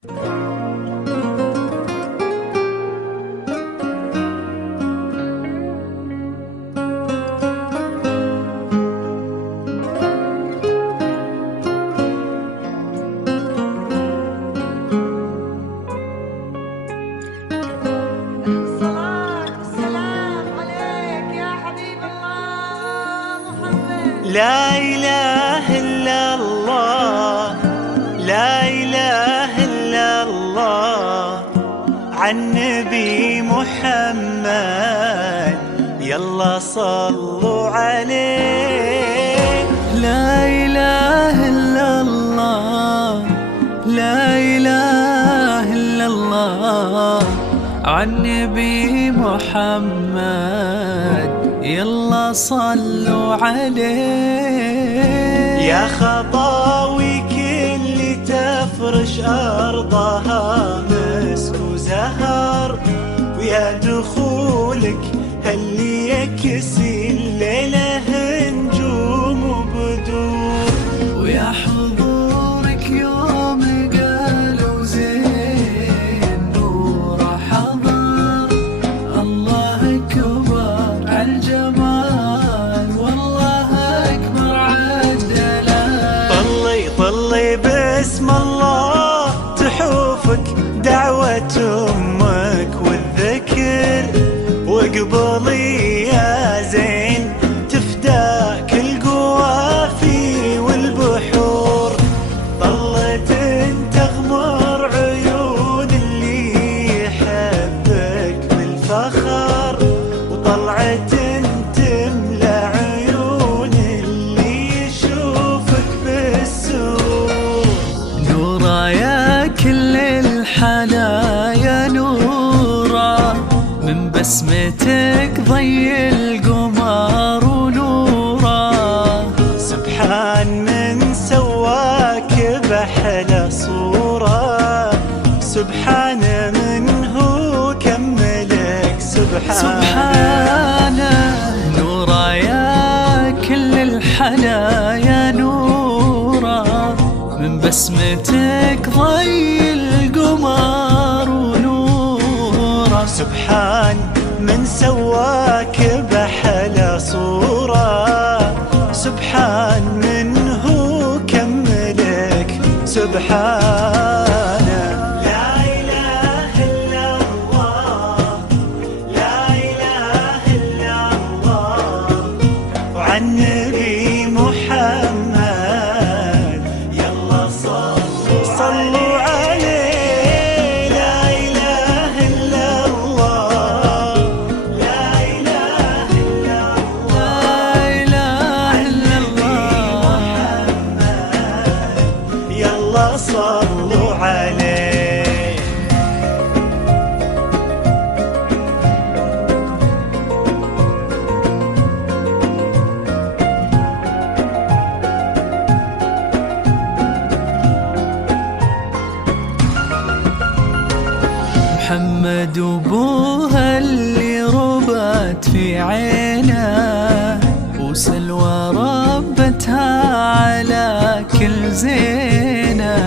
لا إله إلا الله، لا إله إلا الله، عالنبي محمد يلا صلوا عليه. لا إله إلا الله، لا إله إلا الله، عالنبي محمد يلا صلوا عليه. يا خطاوي كل تفرش أرضها مسك وزهر، ويا دخولك هل يكسي الليلة نجوم وبدور، ويا حضورك يوم قالوا زين نور حضر. الله أكبر عالجمال، والله أكبر عالدلال. طلي باسم الله تحوفك دعوة أمك والذكر، واقبلي يا زين تفداك القوافي والبحور. ظلت تغمر عيون اللي يحبك بالفخر، وطلعت تملى عيون اللي يشوفك بالسور. نورا يا كل الحنايا نورا، من بسمتك ضي القمر ونورا. سبحان من سواك بأحلى صورة، سبحان من هو كملك سبحانه. نورا يا كل الحنايا نورا، من بسمتك ضي القمر ونورا. سبحان من سواك بأحلى صورة، سبحان من هو كملك سبحانه. لا إله إلا الله، لا إله إلا الله، وعالنبي محمد يلا صلوا عليه. لا إله إلا الله، لا إله إلا الله، لا إله إلا الله، يلا صلوا عليه. محمد وبوها اللي ربت في عينه، وسلوى ربتها على كل زينه.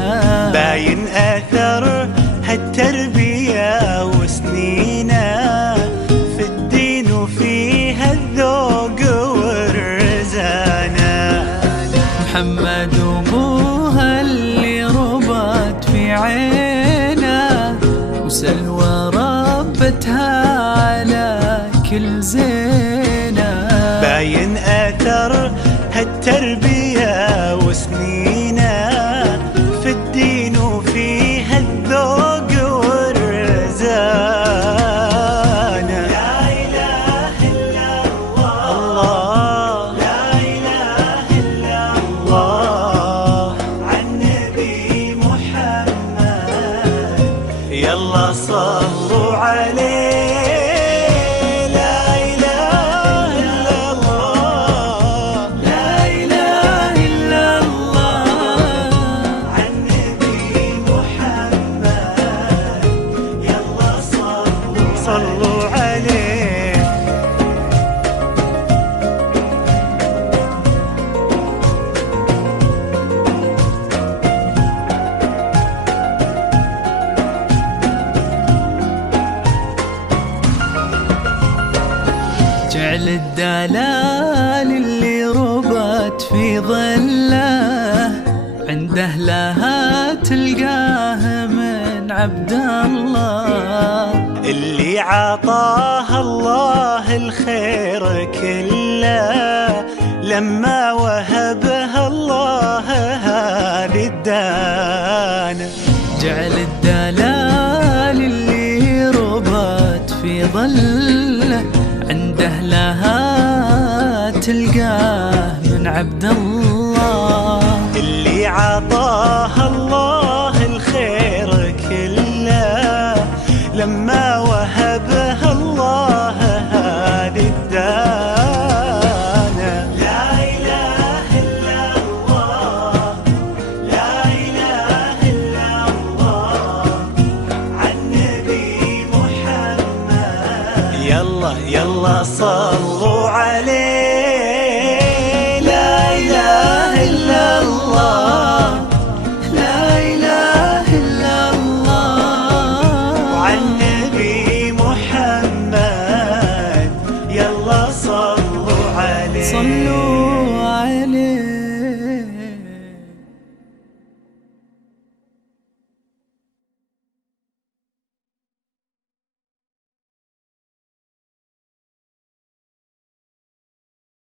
باين أثر هالتربية وسنينه في الدين وفيها الذوق والرزانة. محمد وبوها اللي ربت في عينه، وسلوى ربتها على كل زينه. باين أثر هالتربية وسنينه في الدين وفيها الذوق والرزانة. لا إله إلا الله، لا إله إلا الله، عالنبي محمد يلا صلوا عليه. لا إله إلا الله، لا إله إلا الله، عالنبي محمد يلا صلوا عليه. جعل الدلال اللي ربت في ظله عند أهلها تلقاه من عبد الله، اللي عطاه الله الخير كله لما وهبها الله هذه الدانة. جعل الدلال اللي ربت في ظله عند أهلها تلقاه من عبد الله، اللي عطاه الله الخير كله لما وهبها الله هذه الدانة. لا إله إلا الله، لا إله إلا الله، عن نبي محمد. يلا يلا صلوا عليه